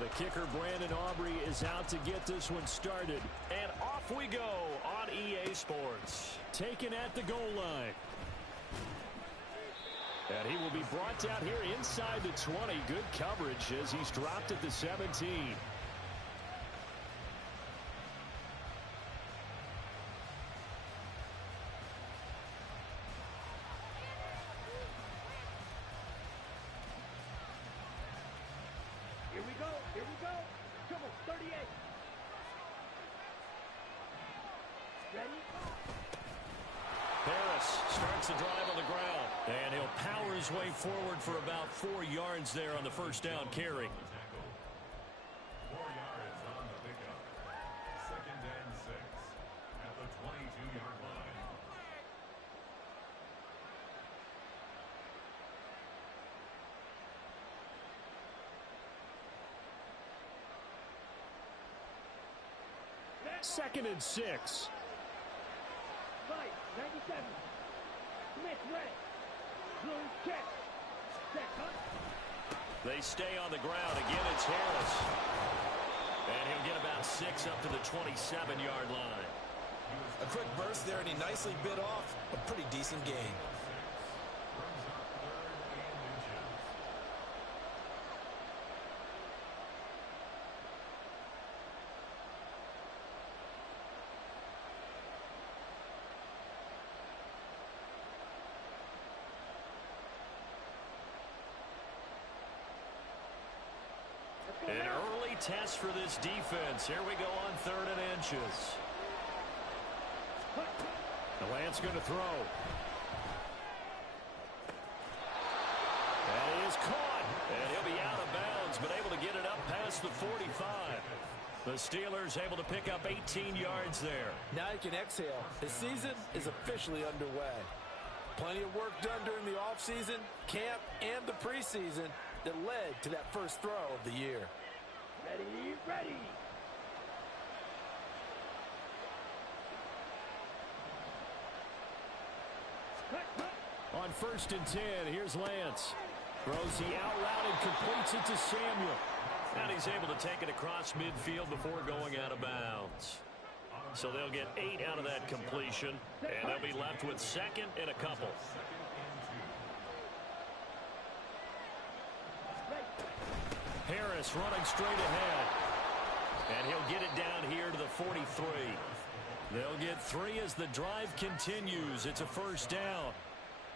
The kicker, Brandon Aubrey, is out to get this one started. And off we go on EA Sports. Taken at the goal line. And he will be brought down here inside the 20. Good coverage as he's dropped at the 17. Here we go. Here we go. Come on, 38. Ready? Harris starts the drive on the ground. And he'll power his way forward for about 4 yards there on the first down carry. 4 yards on the pickup. 2nd and 6 at the 22-yard line. Second and 6. Right, 97. Smith ready. Blue check. Set, huh? They stay on the ground. Again, it's Harris. And he'll get about 6 up to the 27-yard line. A quick burst there, and he nicely bit off a pretty decent gain. An early test for this defense. Here we go on 3rd and inches. The Lance going to throw. And he is caught. And he'll be out of bounds, but able to get it up past the 45. The Steelers able to pick up 18 yards there. Now you can exhale. The season is officially underway. Plenty of work done during the offseason, camp, and the preseason that led to that first throw of the year. Ready, ready. On 1st and 10, here's Lance. Throws the out route and completes it to Samuel. And he's able to take it across midfield before going out of bounds. So they'll get 8 out of that completion, and they'll be left with 2nd and a couple. Harris running straight ahead. And he'll get it down here to the 43. They'll get 3 as the drive continues. It's a first down.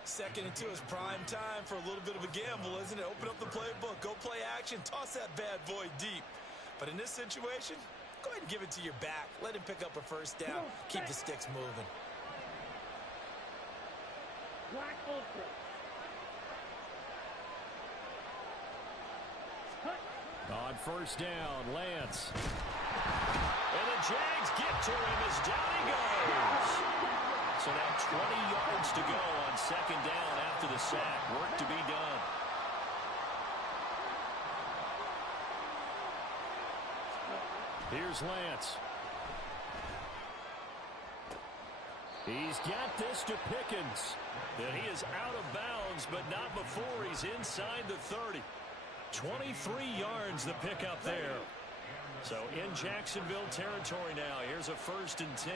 2nd and 2 is prime time for a little bit of a gamble, isn't it? Open up the playbook, go play action, toss that bad boy deep. But in this situation, go ahead and give it to your back. Let him pick up a first down. Keep the sticks moving. Black Ultra. On first down, Lance. And the Jags get to him as down he goes. So now 20 yards to go on 2nd down after the sack. Work to be done. Here's Lance. He's got this to Pickens. And he is out of bounds, but not before he's inside the 30. 23 yards the pickup there. So in Jacksonville territory now. Here's a 1st and 10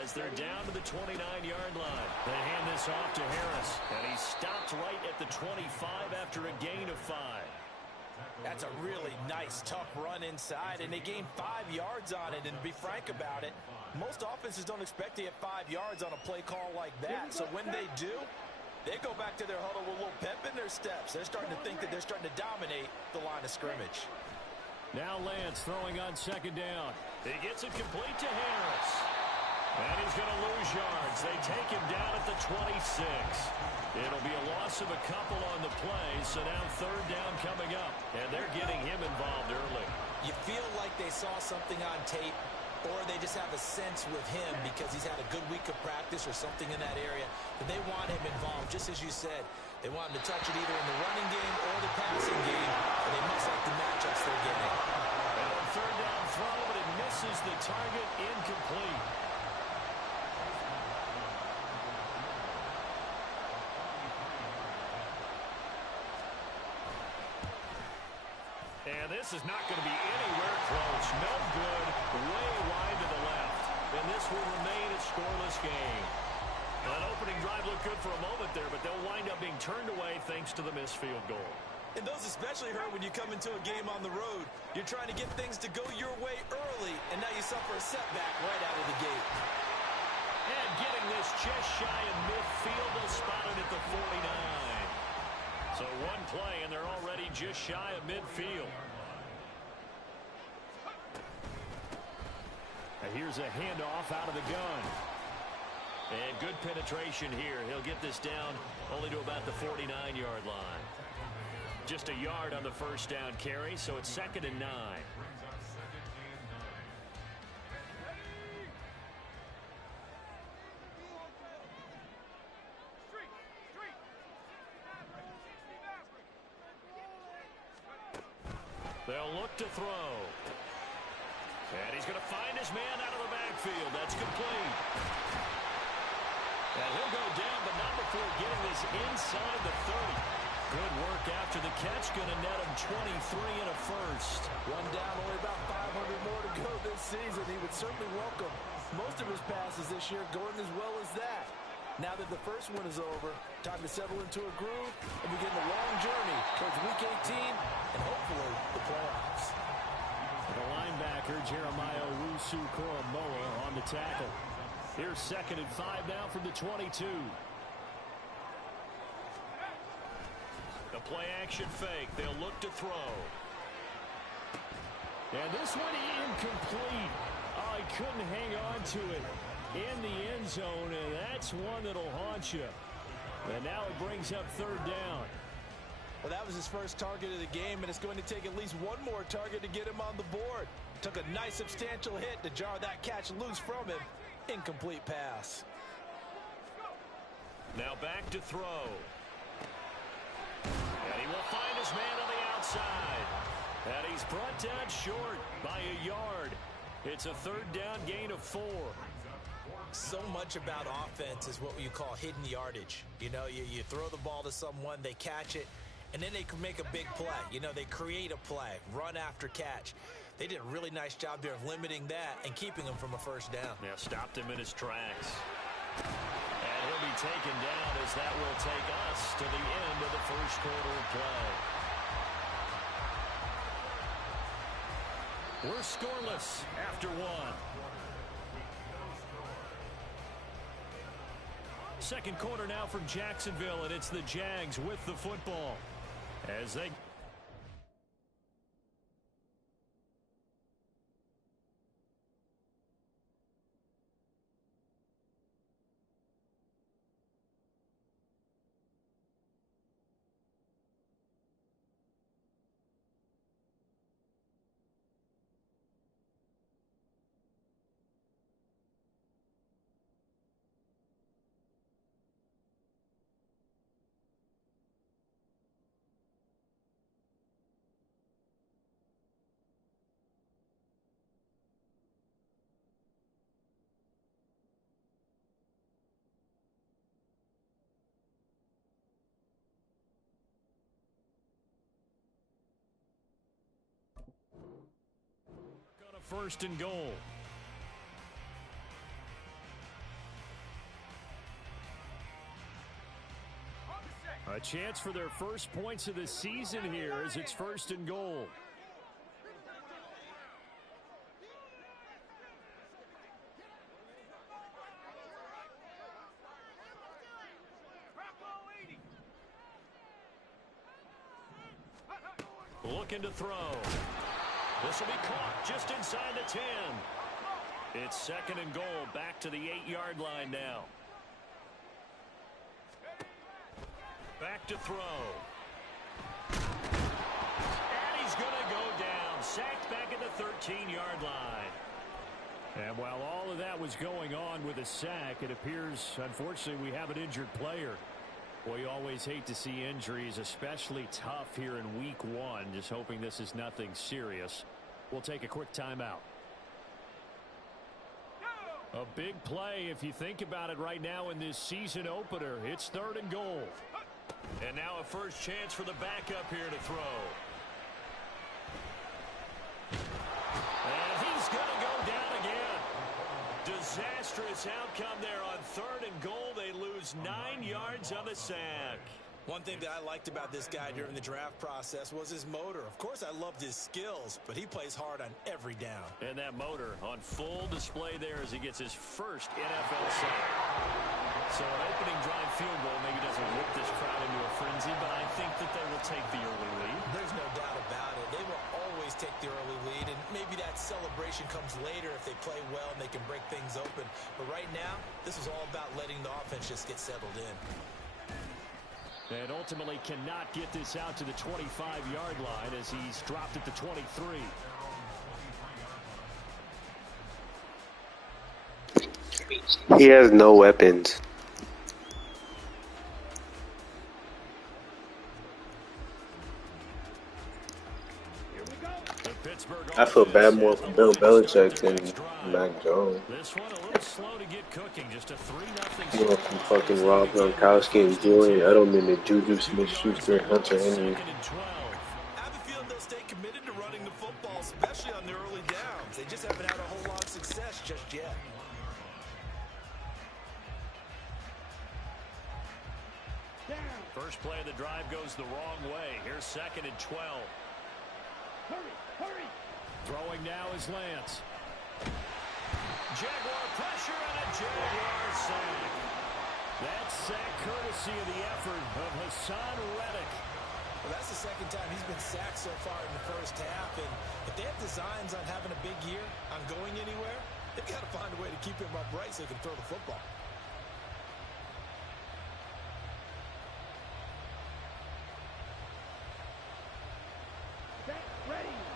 as they're down to the 29-yard line. They hand this off to Harris. And he stopped right at the 25 after a gain of 5. That's a really nice, tough run inside, and they gained 5 yards on it. And to be frank about it, most offenses don't expect to get 5 yards on a play call like that. So when they do, they go back to their huddle with a little pep in their steps. They're starting to think that they're starting to dominate the line of scrimmage. Now Lance throwing on 2nd down. He gets it complete to Harris. And he's going to lose yards. They take him down at the 26. It'll be a loss of a couple on the play, so now 3rd down coming up. And they're getting him involved early. You feel like they saw something on tape, or they just have a sense with him because he's had a good week of practice or something in that area that they want him involved. Just as you said, they want him to touch it either in the running game or the passing game, and they must like the matchups they're getting. And a 3rd down throw, but it misses the target, incomplete. And this is not going to be anywhere close. No good. Way wide to the left. And this will remain a scoreless game. That opening drive looked good for a moment there, but they'll wind up being turned away thanks to the missed field goal. And those especially hurt when you come into a game on the road. You're trying to get things to go your way early, and now you suffer a setback right out of the gate. And getting this just shy of midfield, they'll spot it at the 49. So one play, and they're already just shy of midfield. Now here's a handoff out of the gun. And good penetration here. He'll get this down only to about the 49-yard line. Just a yard on the first down carry, so it's 2nd and 9. They'll look to throw. And he's going to find his man out of the backfield. That's complete. And he'll go down, but not before getting this inside the 30. Good work after the catch. Going to net him 23 and a first. One down, only about 500 more to go this season. He would certainly welcome most of his passes this year going as well as that. Now that the first one is over, time to settle into a groove and begin the long journey towards Week 18 and hopefully the playoffs. The linebacker, Jeremiah Owusu-Koramoah, on the tackle. Here's 2nd and 5 now from the 22. The play-action fake. They'll look to throw. And this one incomplete. Oh, he couldn't hang on to it in the end zone, and that's one that'll haunt you. And now it brings up 3rd down. Well, that was his first target of the game, and it's going to take at least one more target to get him on the board. Took a nice substantial hit to jar that catch loose from him. Incomplete pass. Now back to throw. And he will find his man on the outside. And he's brought down short by a yard. It's a 3rd down gain of 4. So much about offense is what you call hidden yardage. You know, you throw the ball to someone, they catch it, and then they can make a big play. You know, they create a play, run after catch. They did a really nice job there of limiting that and keeping him from a first down. Yeah, stopped him in his tracks. And he'll be taken down as that will take us to the end of the first quarter of play. We're scoreless after 1. Second quarter now from Jacksonville, and it's the Jags with the football as they... First and goal. A chance for their first points of the season here as it's 1st and goal. Looking to throw. This will be caught just inside the 10. It's 2nd and goal, back to the 8-yard line now. Back to throw. And he's going to go down. Sacked back at the 13-yard line. And while all of that was going on with a sack, it appears, unfortunately, we have an injured player. Well, you always hate to see injuries, especially tough here in week 1. Just hoping this is nothing serious. We'll take a quick timeout. A big play if you think about it right now in this season opener. It's 3rd and goal. And now a first chance for the backup here to throw. disastrous outcome there on 3rd and goal. They lose 9 yards on the sack. One thing that I liked about this guy during the draft process was his motor. Of course, I loved his skills, but he plays hard on every down. And that motor on full display there as he gets his first NFL sack. So an opening drive field goal maybe doesn't whip this crowd into a frenzy, but I think that they will take the early lead. There's no doubt about it. They will always take the early lead, and maybe that celebration comes later if they play well and they can break things open. But right now, this is all about letting the offense just get settled in. And ultimately cannot get this out to the 25-yard line as he's dropped at the 23. He has no weapons. I feel bad more for Bill Belichick than Mac Jones. This one a little slow to get cooking. Just a 3-0. You know, from fucking Rob Gronkowski and Julian Edelman to Juju Smith-Schuster and Hunter Henry. I have a feeling they'll stay committed to running the football, especially on the early downs. They just haven't had a whole lot of success just yet. First play of the drive goes the wrong way. Here's 2nd and 12. Hurry. Throwing now is Lance. Jaguar pressure and a Jaguar sack. That sack courtesy of the effort of Hassan Reddick. Well, that's the second time he's been sacked so far in the first half. And if they have designs on having a big year, on going anywhere, they've got to find a way to keep him upright so they can throw the football.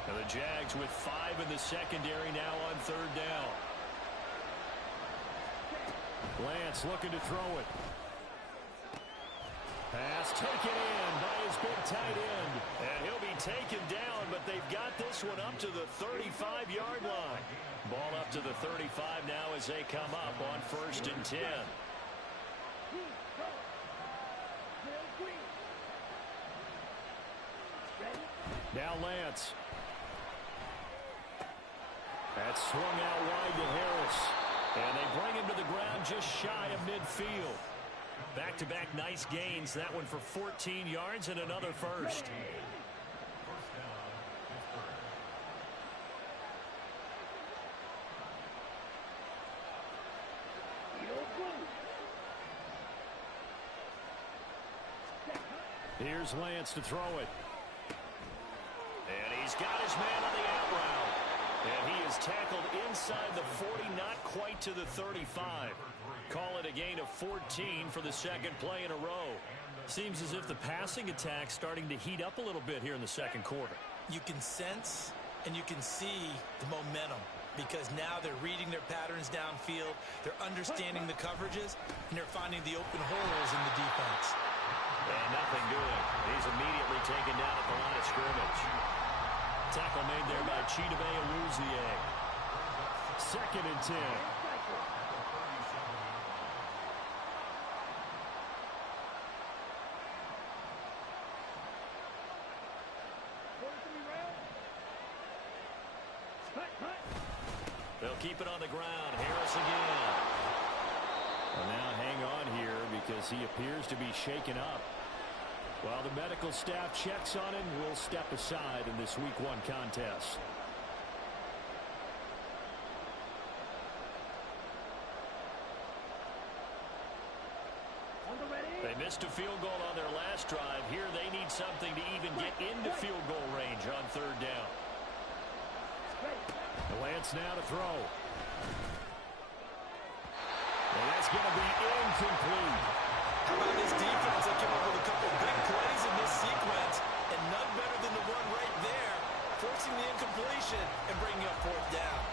And the Jags with 5 in the secondary now on 3rd down. Lance looking to throw it. Pass taken in by his big tight end. And he'll be taken down, but they've got this one up to the 35-yard line. Ball up to the 35 now as they come up on 1st and 10. Now Lance. That's swung out wide to Harris. And they bring him to the ground just shy of midfield. Back-to-back nice gains. That one for 14 yards and another first. Here's Lance to throw it. And he's got his man on the out route. And he is tackled inside the 40, not quite to the 35. Call it a gain of 14 for the second play in a row. Seems as if the passing attack's starting to heat up a little bit here in the second quarter. You can sense and you can see the momentum because now they're reading their patterns downfield, they're understanding the coverages, and they're finding the open holes in the defense. And nothing doing. He's immediately taken down at the line of scrimmage. Tackle made there by Chidobe Awuzie. 2nd and 10. They'll keep it on the ground. Harris again. Well, now hang on here because he appears to be shaken up. While the medical staff checks on him, we'll step aside in this Week 1 contest. They missed a field goal on their last drive. Here they need something to even get into field goal range on 3rd down. Lance now to throw. And that's going to be incomplete. How about this defense? They came up with a couple big plays in this sequence, and none better than the one right there, forcing the incompletion and bringing up 4th down.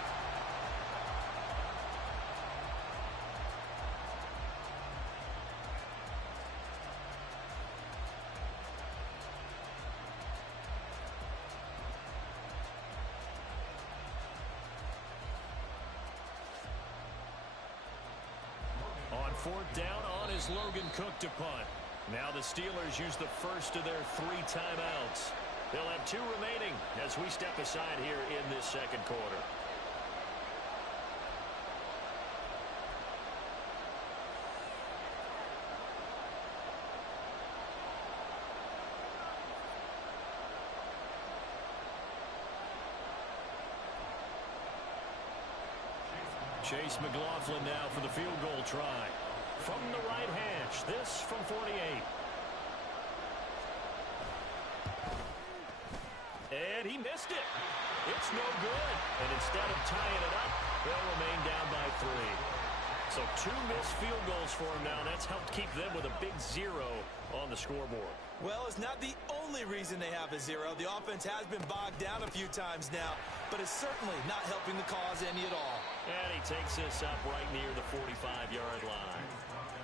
On 4th down, on is Logan Cook to punt. Now the Steelers use the first of their 3 timeouts. They'll have 2 remaining as we step aside here in this second quarter. Chase McLaughlin now for the field goal try. From the right hash, this from 48. And he missed it. It's no good. And instead of tying it up, they'll remain down by 3. So 2 missed field goals for him now. That's helped keep them with a big 0 on the scoreboard. Well, it's not the only reason they have a 0. The offense has been bogged down a few times now, but it's certainly not helping the cause any at all. And he takes this up right near the 45-yard line.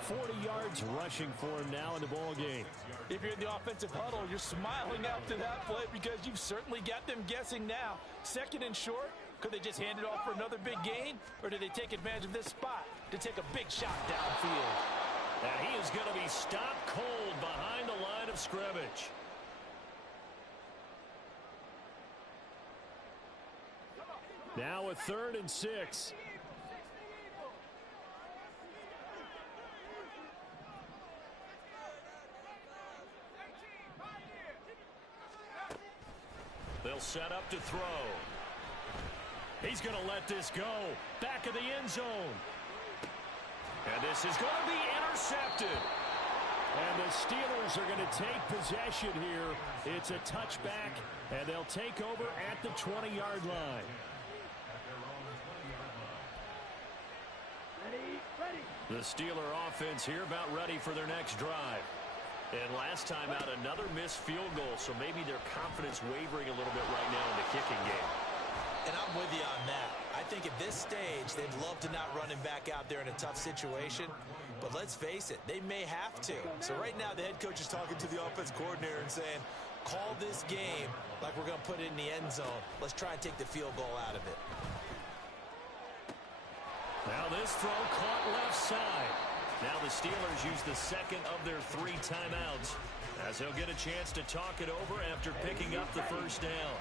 40 yards rushing for him now in the ball game. If you're in the offensive huddle, you're smiling after that play because you've certainly got them guessing now. 2nd and short, could they just hand it off for another big gain, or do they take advantage of this spot to take a big shot downfield? And he is going to be stopped cold behind the line of scrimmage. Now a 3rd and 6. They'll set up to throw. He's going to let this go. Back of the end zone. And this is going to be intercepted. And the Steelers are going to take possession here. It's a touchback, and they'll take over at the 20-yard line. The Steeler offense here about ready for their next drive. And last time out, another missed field goal, so maybe their confidence wavering a little bit right now in the kicking game. And I'm with you on that. I think at this stage, they'd love to not run him back out there in a tough situation. But let's face it, they may have to. So right now, the head coach is talking to the offense coordinator and saying, call this game like we're going to put it in the end zone. Let's try and take the field goal out of it. Now this throw caught left side. Now the Steelers use the 2nd of their 3 timeouts as they'll get a chance to talk it over after picking up the 1st down.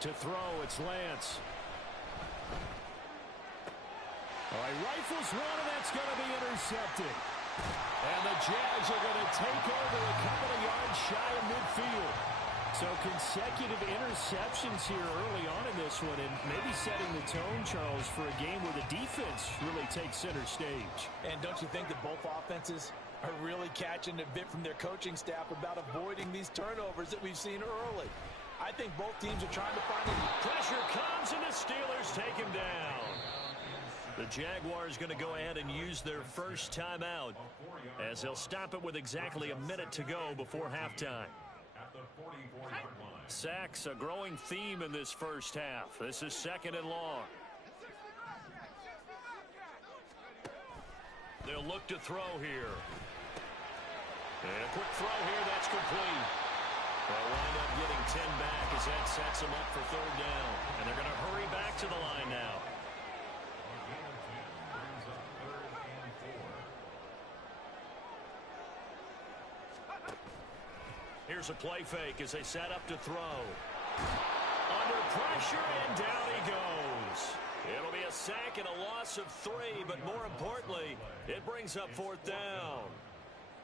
To throw, it's Lance. All right, rifles one, and that's going to be intercepted. And the Jags are going to take over a couple of yards shy of midfield. So consecutive interceptions here early on in this one, and maybe setting the tone, Charles, for a game where the defense really takes center stage. And don't you think that both offenses are really catching a bit from their coaching staff about avoiding these turnovers that we've seen early? I think both teams are trying to find a... Pressure comes, and the Steelers take him down. The Jaguars going to go ahead and use their first timeout as they'll stop it with exactly a minute to go before halftime. Sacks, a growing theme in this first half. This is 2nd and long. They'll look to throw here. And a quick throw here, that's complete. They'll wind up getting 10 back as that sets them up for 3rd down. And they're going to hurry back to the line now. Here's a play fake as they set up to throw. Under pressure, and down he goes. It'll be a sack and a loss of 3, but more importantly, it brings up 4th down.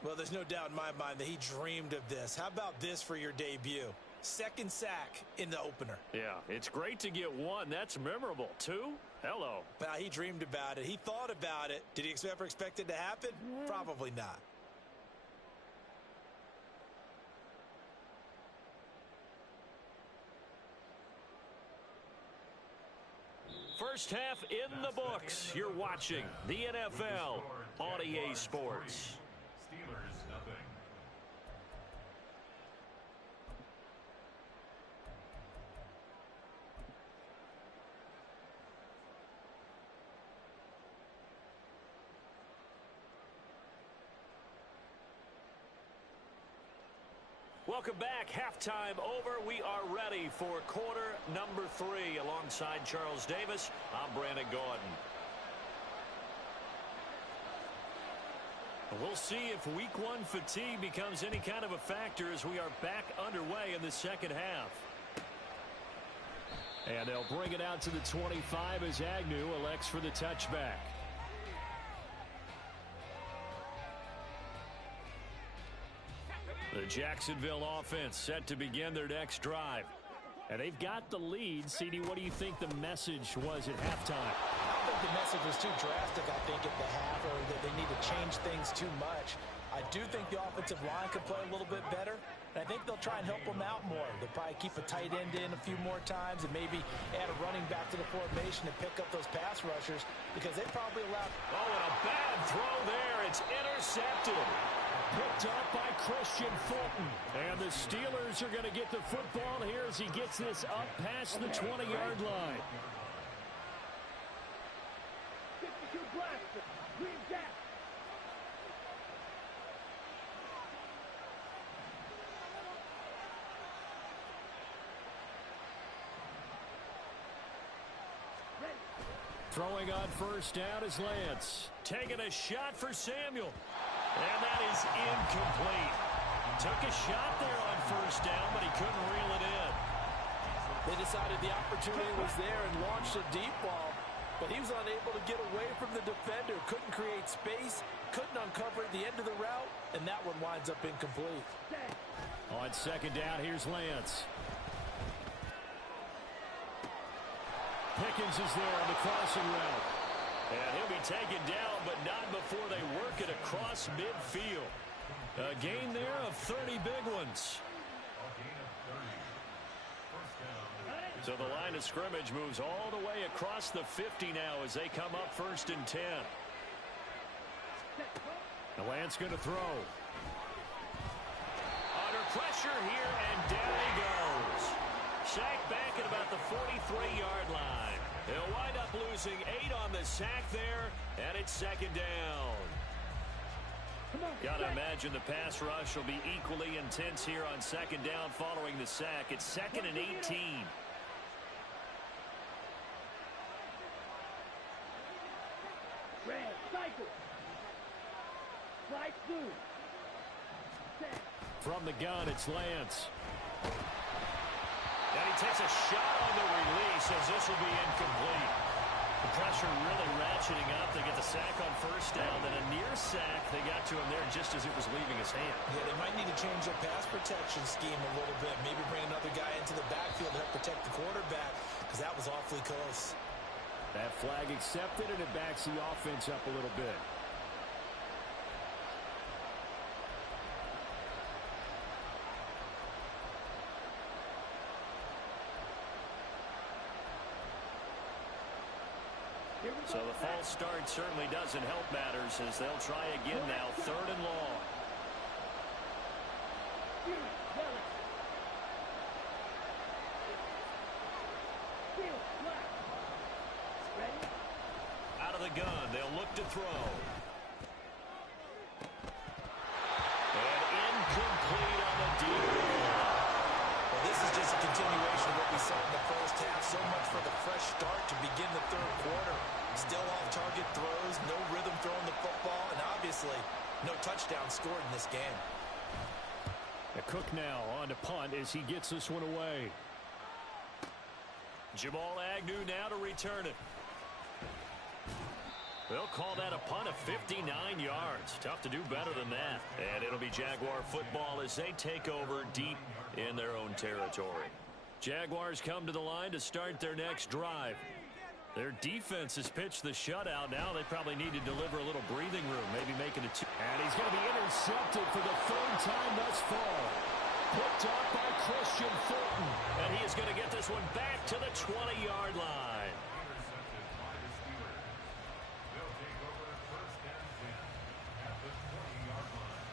Well, there's no doubt in my mind that he dreamed of this. How about this for your debut? 2nd sack in the opener. Yeah, it's great to get 1. That's memorable. 2? Hello. Now, he dreamed about it. He thought about it. Did he ever expect it to happen? Probably not. First half in the books. You're watching the NFL on EA Sports. Steelers, nothing. Welcome back. Halftime over. We are ready for quarter number 3. Alongside Charles Davis, I'm Brandon Gaudin. We'll see if week 1 fatigue becomes any kind of a factor as we are back underway in the second half. And they'll bring it out to the 25 as Agnew elects for the touchback. The Jacksonville offense set to begin their next drive. And they've got the lead. CD, what do you think the message was at halftime? I don't think the message was too drastic, I think, at the half, or that they need to change things too much. I do think the offensive line could play a little bit better, and I think they'll try and help them out more. They'll probably keep a tight end in a few more times and maybe add a running back to the formation to pick up those pass rushers, because they probably allowed... Oh, and a bad throw there. It's intercepted. Picked up by Christian Fulton. And the Steelers are going to get the football here as he gets this up past the 20-yard line. 52 blaster. Green Jack. Throwing on first down is Lance. Taking a shot for Samuel. And that is incomplete. Took a shot there on first down, but he couldn't reel it in. They decided the opportunity was there and launched a deep ball, but he was unable to get away from the defender. Couldn't create space, couldn't uncover at the end of the route, and that one winds up incomplete. On second down, here's Lance. Pickens is there on the crossing route. And he'll be taken down, but not before they work it across midfield. A gain there of 30 big ones. So the line of scrimmage moves all the way across the 50 now as they come up first and 10. The Lance going to throw. Under pressure here, and down he goes. Sacked back at about the 43-yard line. He'll wind up losing 8 on the sack there, and it's second down. Got to imagine the pass rush will be equally intense here on second down following the sack. It's second and 18. Red, cycle. Slide through. Set. From the gun, it's Lance. And he takes a shot on the release as this will be incomplete. The pressure really ratcheting up. They get the sack on first down, then a near sack. They got to him there just as it was leaving his hand. Yeah, they might need to change their pass protection scheme a little bit. Maybe bring another guy into the backfield to help protect the quarterback, because that was awfully close. That flag accepted, and it backs the offense up a little bit. So the false start certainly doesn't help matters as they'll try again now, third and long. Out of the gun, they'll look to throw. And incomplete on the deep ball. Well, this is just a continuation of what we saw in the first half. So much for the fresh start to begin the third quarter. Still off-target throws, no rhythm throwing the football, and obviously no touchdown scored in this game. Cook now on to punt as he gets this one away. Jamal Agnew now to return it. They'll call that a punt of 59 yards. Tough to do better than that. And it'll be Jaguar football as they take over deep in their own territory. Jaguars come to the line to start their next drive. Their defense has pitched the shutout. Now they probably need to deliver a little breathing room, maybe make it a 2. And he's going to be intercepted for the third time thus far. Picked up by Christian Fulton. And he is going to get this one back to the 20-yard line. They'll take over first and 10 at the 20-yard line.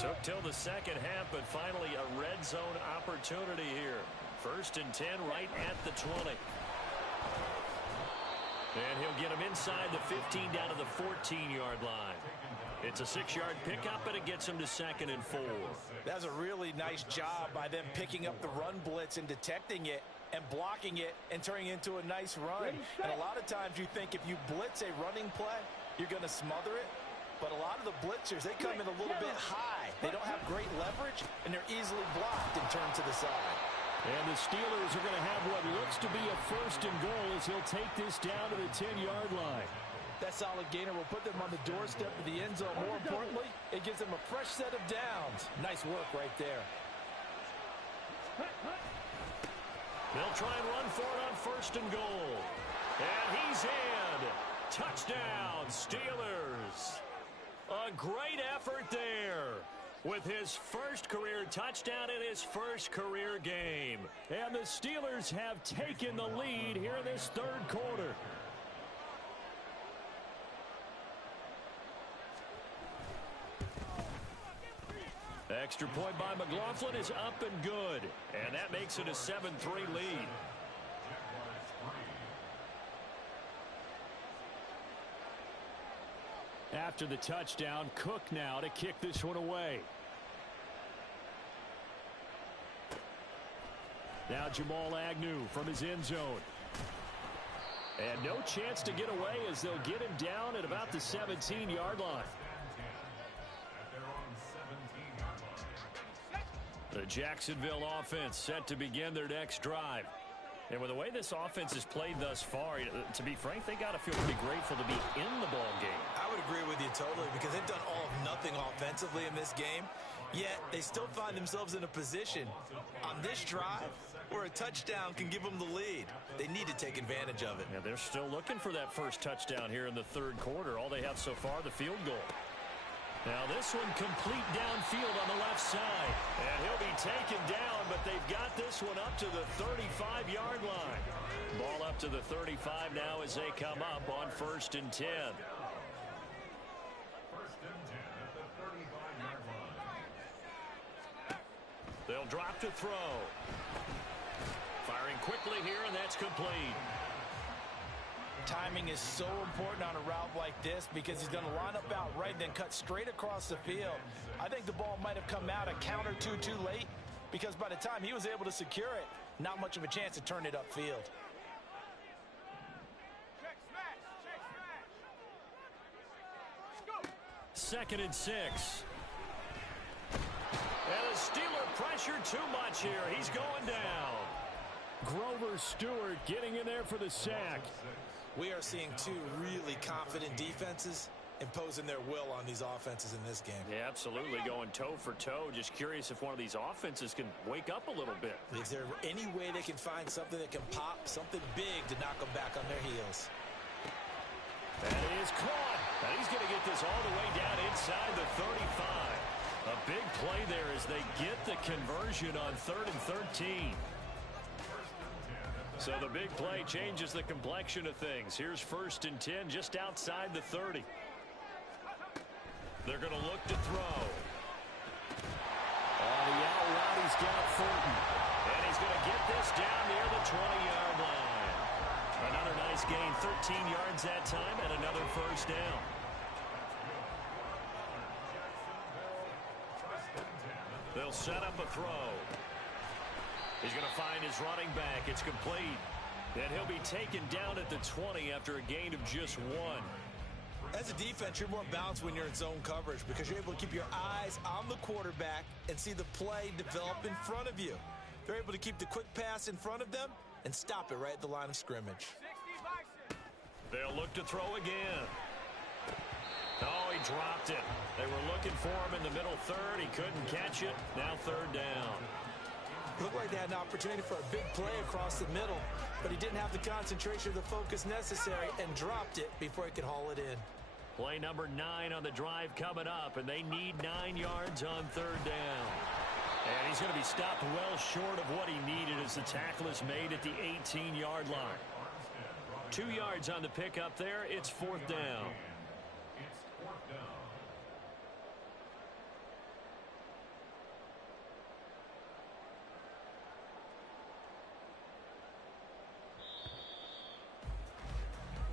Took till the second half, but finally a red zone opportunity here. First and 10 right at the 20. And he'll get him inside the 15 down to the 14-yard line. It's a 6-yard pickup, and it gets him to second and 4. That's a really nice job by them picking up the run blitz and detecting it and blocking it and turning it into a nice run. And a lot of times you think if you blitz a running play, you're going to smother it. But a lot of the blitzers, they come in a little bit high. They don't have great leverage, and they're easily blocked and turned to the side. And the Steelers are going to have what looks to be a first and goal as he'll take this down to the 10-yard line. That solid gainer will put them on the doorstep of the end zone. More importantly, it gives them a fresh set of downs. Nice work right there. They'll try and run for it on first and goal. And he's in. Touchdown, Steelers. A great effort there with his first career touchdown in his first career game. And the Steelers have taken the lead here in this third quarter. Extra point by McLaughlin is up and good. And that makes it a 7-3 lead. After the touchdown, Cook now to kick this one away. Now Jamal Agnew from his end zone. And no chance to get away as they'll get him down at about the 17-yard line. The Jacksonville offense set to begin their next drive. And with the way this offense has played thus far, to be frank, they got to feel pretty grateful to be in the ball game. I would agree with you totally because they've done all of nothing offensively in this game, yet they still find themselves in a position on this drive where a touchdown can give them the lead. They need to take advantage of it. Yeah, they're still looking for that first touchdown here in the third quarter. All they have so far, the field goal. Now this one complete downfield on the left side. And he'll be taken down, but they've got this one up to the 35-yard line. Ball up to the 35 now as they come up on 1st and 10. 1st and 10 at the 35-yard line. They'll drop to throw. Firing quickly here, and that's complete. Timing is so important on a route like this because he's going to line up out right and then cut straight across the field. I think the ball might have come out a count or two too late because by the time he was able to secure it, not much of a chance to turn it upfield. Second and 6. And the Steeler pressure too much here. He's going down. Grover Stewart getting in there for the sack. We are seeing two really confident defenses imposing their will on these offenses in this game. Yeah, absolutely, going toe for toe. Just curious if one of these offenses can wake up a little bit. Is there any way they can find something that can pop, something big to knock them back on their heels? That is caught. And he's going to get this all the way down inside the 35. A big play there as they get the conversion on 3rd and 13. So the big play changes the complexion of things. Here's 1st and 10 just outside the 30. They're going to look to throw. On the out route, he's got Fulton. And he's going to get this down near the 20-yard line. Another nice gain, 13 yards that time, and another first down. They'll set up a throw. He's going to find his running back. It's complete. And he'll be taken down at the 20 after a gain of just 1. As a defense, you're more balanced when you're in zone coverage because you're able to keep your eyes on the quarterback and see the play develop in front of you. They're able to keep the quick pass in front of them and stop it right at the line of scrimmage. They'll look to throw again. Oh, he dropped it. They were looking for him in the middle third. He couldn't catch it. Now 3rd down. Looked like they had an opportunity for a big play across the middle, but he didn't have the concentration or the focus necessary and dropped it before he could haul it in. Play number 9 on the drive coming up, and they need 9 yards on 3rd down. And he's going to be stopped well short of what he needed as the tackle is made at the 18-yard line. 2 yards on the pickup there. It's 4th down. It's 4th down.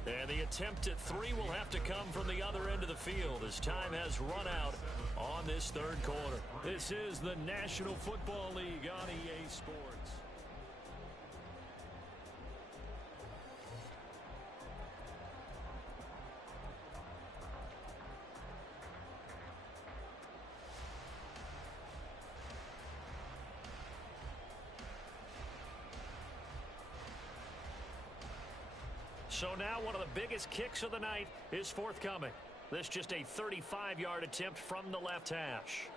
And the attempt at 3 will have to come from the other end of the field as time has run out on this 3rd quarter. This is the National Football League on EA Sports. So now one of the biggest kicks of the night is forthcoming. This just a 35-yard attempt from the left hash.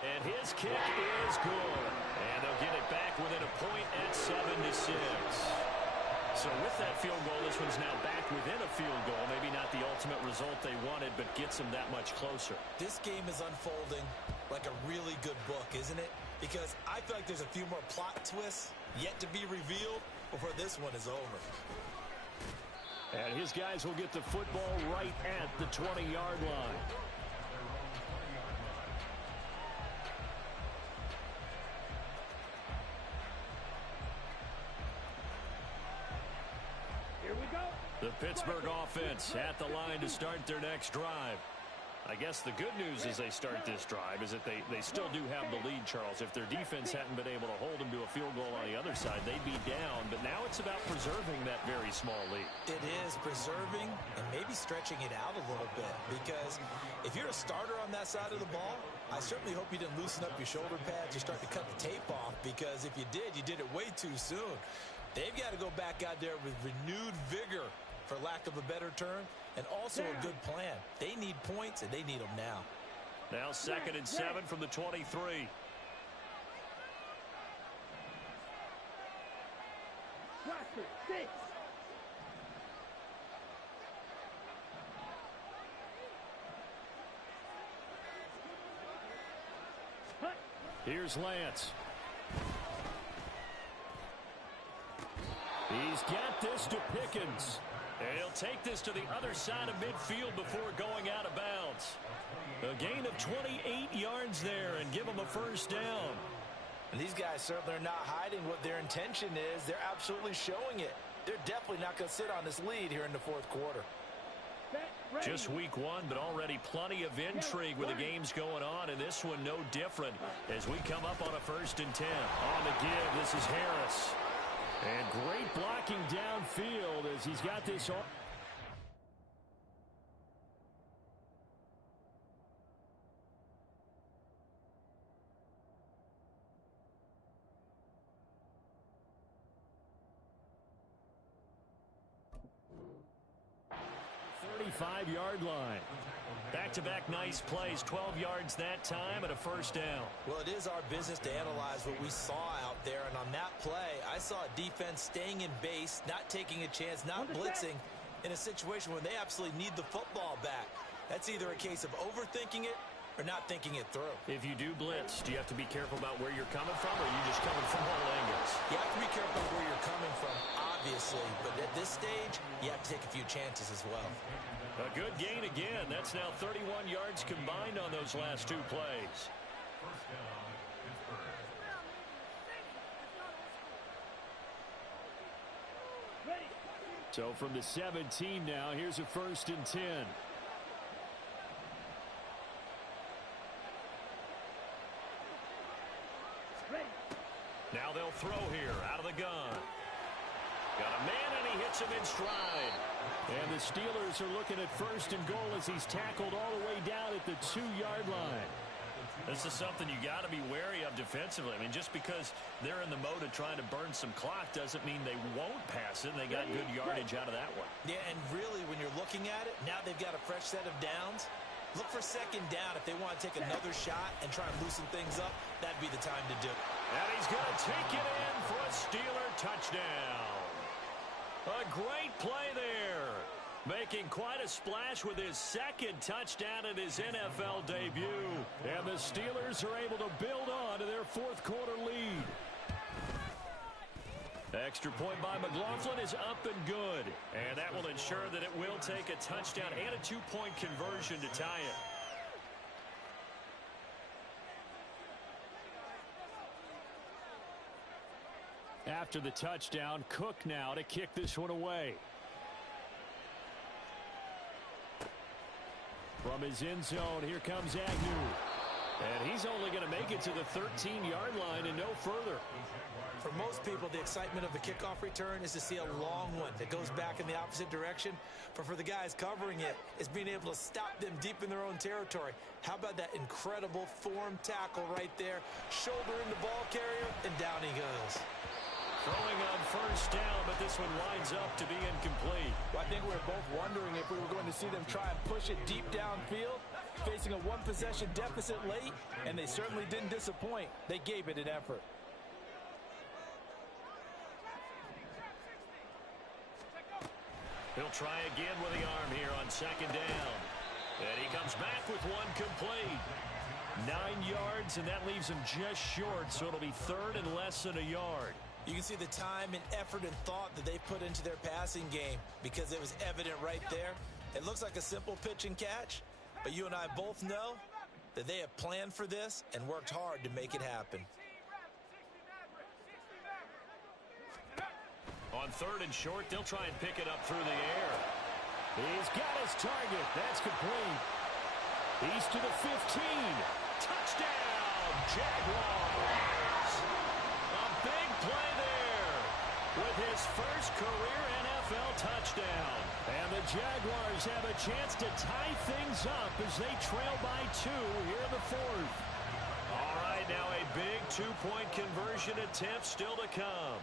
And his kick is good. And they'll get it back within a point at 7-6. So with that field goal, this one's now back within a field goal. Maybe not the ultimate result they wanted, but gets them that much closer. This game is unfolding like a really good book, isn't it? Because I feel like there's a few more plot twists yet to be revealed before this one is over. And his guys will get the football right at the 20-yard line. The Pittsburgh offense at the line to start their next drive. I guess the good news as they start this drive is that they still do have the lead, Charles. If their defense hadn't been able to hold them to a field goal on the other side, they'd be down. But now it's about preserving that very small lead. It is preserving and maybe stretching it out a little bit. Because if you're a starter on that side of the ball, I certainly hope you didn't loosen up your shoulder pads or start to cut the tape off. Because if you did it way too soon. They've got to go back out there with renewed vigor, for lack of a better term, and also a good plan. They need points, and they need them now. Now 2nd and 7 from the 23. Here's Lance. He's got this to Pickens. And he'll take this to the other side of midfield before going out of bounds. A gain of 28 yards there and give them a first down. And these guys certainly are not hiding what their intention is. They're absolutely showing it. They're definitely not going to sit on this lead here in the fourth quarter. Just week 1, but already plenty of intrigue with the games going on, and this one no different as we come up on a 1st and 10. On the give, this is Harris. And great blocking downfield as he's got this on. Five-yard line. Back-to-back nice plays, 12 yards that time and a first down. Well, it is our business to analyze what we saw out there, and on that play, I saw a defense staying in base, not taking a chance, not blitzing in a situation where they absolutely need the football back. That's either a case of overthinking it or not thinking it through. If you do blitz, do you have to be careful about where you're coming from, or are you just coming from all angles? You have to be careful where you're coming from, obviously, but at this stage, you have to take a few chances as well. A good gain again. That's now 31 yards combined on those last 2 plays. So from the 17 now, here's a 1st and 10. Now they'll throw here out of the gun. Got a man, and he hits him in stride. And the Steelers are looking at 1st and goal as he's tackled all the way down at the 2-yard line. This is something you got to be wary of defensively. I mean, just because they're in the mode of trying to burn some clock doesn't mean they won't pass it. They got good yardage out of that one. Yeah, and really, when you're looking at it, now they've got a fresh set of downs. Look for 2nd down. If they want to take another shot and try and loosen things up, that'd be the time to do it. And he's going to take it in for a Steeler touchdown. A great play there. Making quite a splash with his 2nd touchdown in his NFL debut. And the Steelers are able to build on to their 4th quarter lead. Extra point by McLaughlin is up and good. And that will ensure that it will take a touchdown and a 2-point conversion to tie it. After the touchdown, Cook now to kick this one away. From his end zone, here comes Agnew. And he's only going to make it to the 13-yard line and no further. For most people, the excitement of the kickoff return is to see a long one that goes back in the opposite direction. But for the guys covering it, it's being able to stop them deep in their own territory. How about that incredible form tackle right there? Shoulder in the ball carrier, and down he goes. Throwing on first down, but this one winds up to be incomplete. Well, I think we were both wondering if we were going to see them try and push it deep downfield, facing a one-possession deficit late, and they certainly didn't disappoint. They gave it an effort. He'll try again with the arm here on second down. And he comes back with one complete. 9 yards, and that leaves him just short, so it'll be third and less than a yard. You can see the time and effort and thought that they've put into their passing game because it was evident right there. It looks like a simple pitch and catch, but you and I both know that they have planned for this and worked hard to make it happen. On third and short, they'll try and pick it up through the air. He's got his target. That's complete. He's to the 15. Touchdown, Jaguars. A big play there with his first career NFL touchdown. And the Jaguars have a chance to tie things up as they trail by 2 here in the fourth. All right, now a big two-point conversion attempt still to come.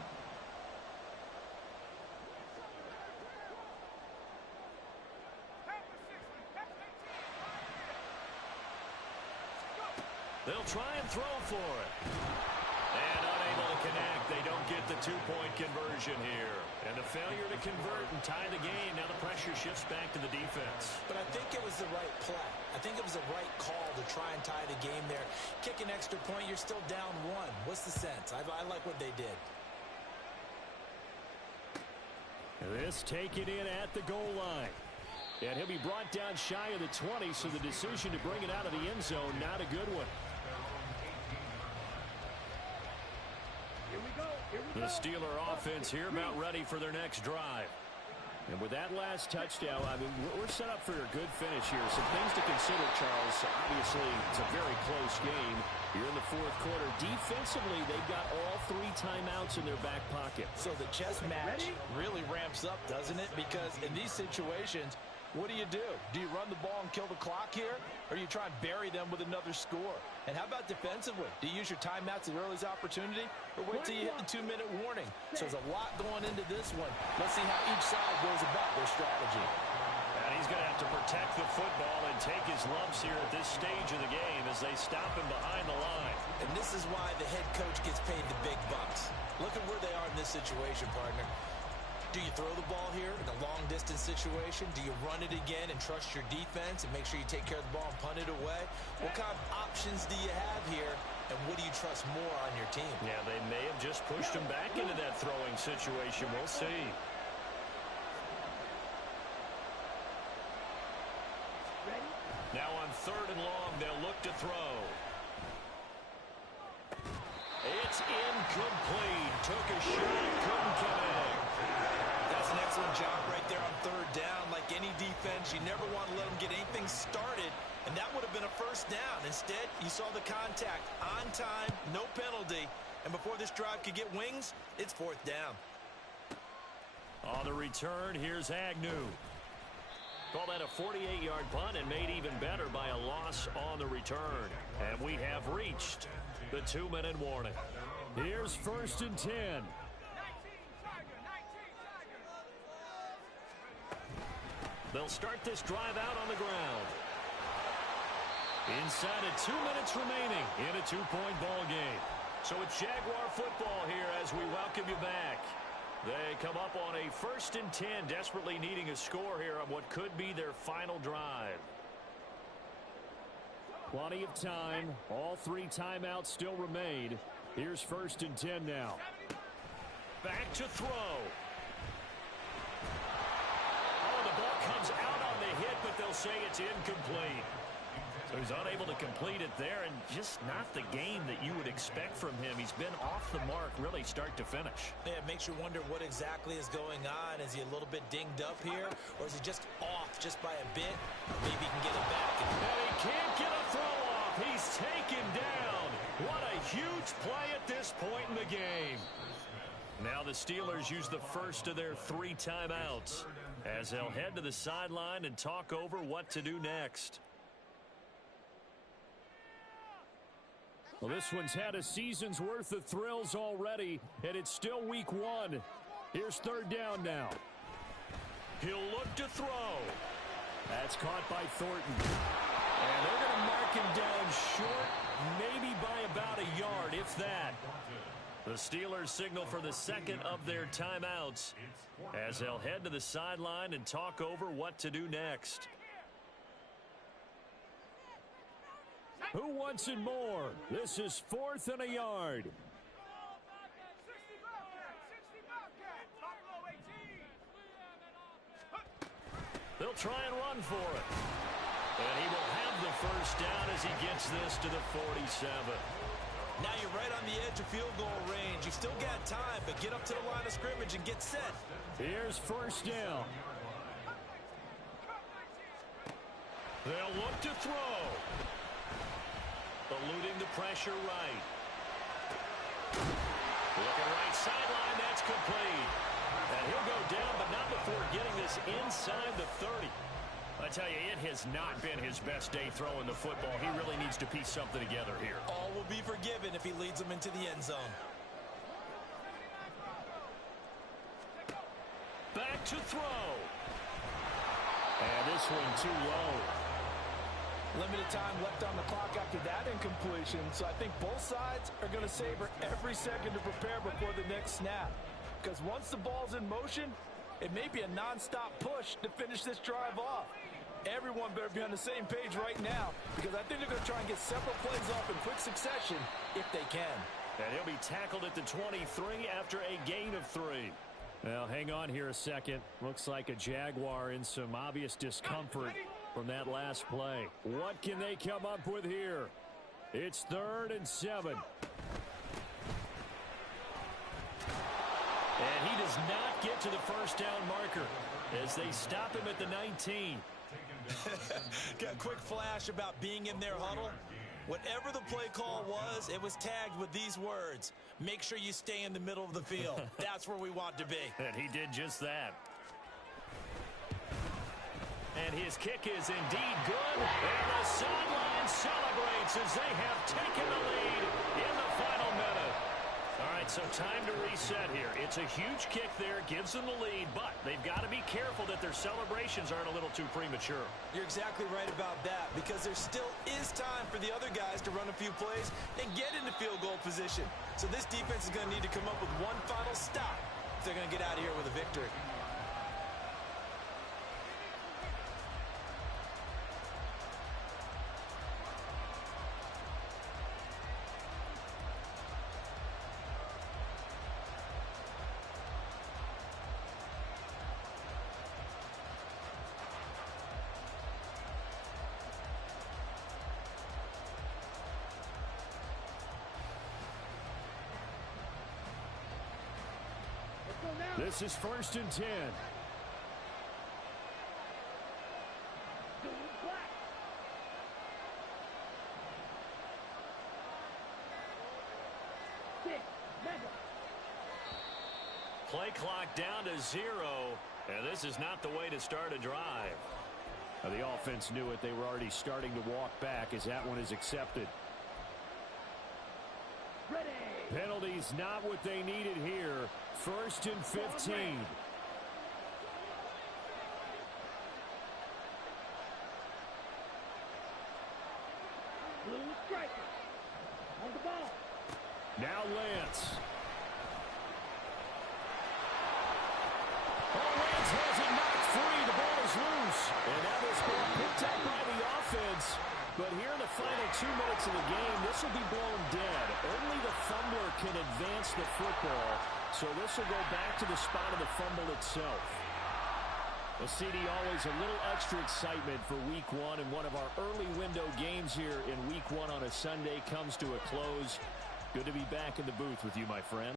They'll try and throw for it. And unable to connect. They don't get the two-point conversion here. And the failure to convert and tie the game. Now the pressure shifts back to the defense. But I think it was the right play. I think it was the right call to try and tie the game there. Kick an extra point, you're still down 1. What's the sense? I like what they did. This taken in at the goal line. And he'll be brought down shy of the 20, so the decision to bring it out of the end zone, not a good one. The Steeler offense here about ready for their next drive. And with that last touchdown, I mean, we're set up for a good finish here. Some things to consider, Charles. Obviously, it's a very close game. You're in the fourth quarter. Defensively, they've got all 3 timeouts in their back pocket. So the chess match really ramps up, doesn't it? Because in these situations, what do? Do you run the ball and kill the clock here? Or do you try and bury them with another score? And how about defensively? Do you use your timeouts at earliest opportunity? Or wait till you hit the 2-minute warning? So there's a lot going into this one. Let's see how each side goes about their strategy. And he's going to have to protect the football and take his lumps here at this stage of the game as they stop him behind the line. And this is why the head coach gets paid the big bucks. Look at where they are in this situation, partner. Do you throw the ball here in a long-distance situation? Do you run it again and trust your defense and make sure you take care of the ball and punt it away? What kind of options do you have here, and what do you trust more on your team? Yeah, they may have just pushed him back into that throwing situation. We'll see. Now on third and long, they'll look to throw. It's incomplete. Took a shot, couldn't connect. That's an excellent job right there on third down. Like any defense, you never want to let them get anything started, and that would have been a first down. Instead, you saw the contact on time, no penalty, and before this drive could get wings, it's fourth down. On the return, here's Agnew. Call that a 48-yard punt and made even better by a loss on the return. And we have reached the 2-minute warning. Here's first and 10. They'll start this drive out on the ground. Inside of 2 minutes remaining in a 2-point ball game. So it's Jaguar football here as we welcome you back. They come up on a first and 10, desperately needing a score here on what could be their final drive. Plenty of time. All 3 timeouts still remain. Here's first and 10 now. Back to throw. Oh, the ball comes out on the hit, but they'll say it's incomplete. So he's unable to complete it there, and just not the game that you would expect from him. He's been off the mark really start to finish. Yeah, it makes you wonder what exactly is going on. Is he a little bit dinged up here, or is he just off just by a bit? Maybe he can get it back. And he can't get a throw off. He's taken down. What a huge play at this point in the game. Now the Steelers use the first of their 3 timeouts as they'll head to the sideline and talk over what to do next. Well, this one's had a season's worth of thrills already, and it's still week one. Here's third down now. He'll look to throw. That's caught by Thornton. And they're going to mark him down short, maybe by about a yard, if that. The Steelers signal for the second of their timeouts as they'll head to the sideline and talk over what to do next. Who wants it more? This is 4th and a yard. They'll try and run for it. And he will have the first down as he gets this to the 47. Now you're right on the edge of field goal range. You've still got time, but get up to the line of scrimmage and get set. Here's first down. They'll look to throw. Eluding the pressure right. Looking right sideline, that's complete. And he'll go down, but not before getting this inside the 30. I tell you, it has not been his best day throwing the football. He really needs to piece something together here. All will be forgiven if he leads them into the end zone. Back to throw. And this one too low. Limited time left on the clock after that incompletion, so I think both sides are going to savor every second to prepare before the next snap. Because once the ball's in motion, it may be a non-stop push to finish this drive off. Everyone better be on the same page right now, because I think they're going to try and get several plays off in quick succession if they can. And he'll be tackled at the 23 after a gain of 3. Well, hang on here a second. Looks like a Jaguar in some obvious discomfort from that last play. What can they come up with here? It's 3rd and 7. And he does not get to the first down marker as they stop him at the 19. Got a quick flash about being in their huddle. Whatever the play call was, it was tagged with these words: make sure you stay in the middle of the field. That's where we want to be. And he did just that. And his kick is indeed good. And the sideline celebrates as they have taken the lead in the final minute. All right, so time to reset here. It's a huge kick there, gives them the lead, but they've got to be careful that their celebrations aren't a little too premature. You're exactly right about that, because there still is time for the other guys to run a few plays and get into field goal position. So this defense is going to need to come up with one final stop if they're going to get out of here with a victory. This is 1st and 10. Play clock down to 0, and this is not the way to start a drive. Now, the offense knew it. They were already starting to walk back as that one is accepted. Ready. Penalties not what they needed here. 1st and 15. Blue striker. On the ball. Now Lance. Oh, Lance has it knocked free. The ball is loose. And that has been picked up by the offense. But here in the final 2 minutes of the game, this will be blown dead. Only the fumbler can advance the football. So this will go back to the spot of the fumble itself. Well, CD, always a little extra excitement for week one, and one of our early window games here in week one on a Sunday comes to a close. Good to be back in the booth with you, my friend.